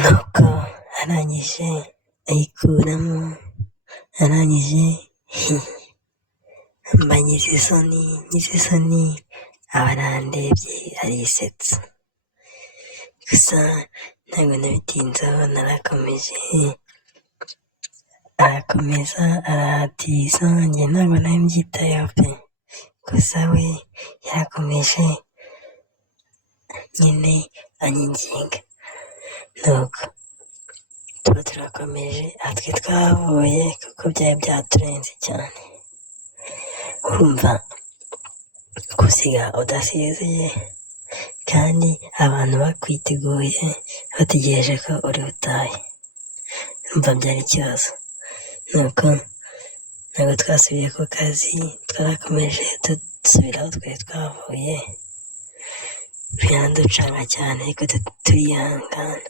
nuko arangije ayikuramo, arangije mba ngize isoni aba arandebye arisetsa, gusa ntabwo nabitinzeho arakomeza arahatiza, njye ntabwo nari mbyitayeho pe, gusa we yarakomeje nyine anyinginga, nuko tuba turakomeje twe twavuye kuko byari byaturenze cyane. Urumva gusiga udasezeye kandi abantu bakwiteguye bategereje ko uri butahe, urumva byari ikibazo. Nuko ntabwo twasubiye ku kazi, twarakomeje dusubira aho twari twavuye, biraducanga cyane ariko turihangana.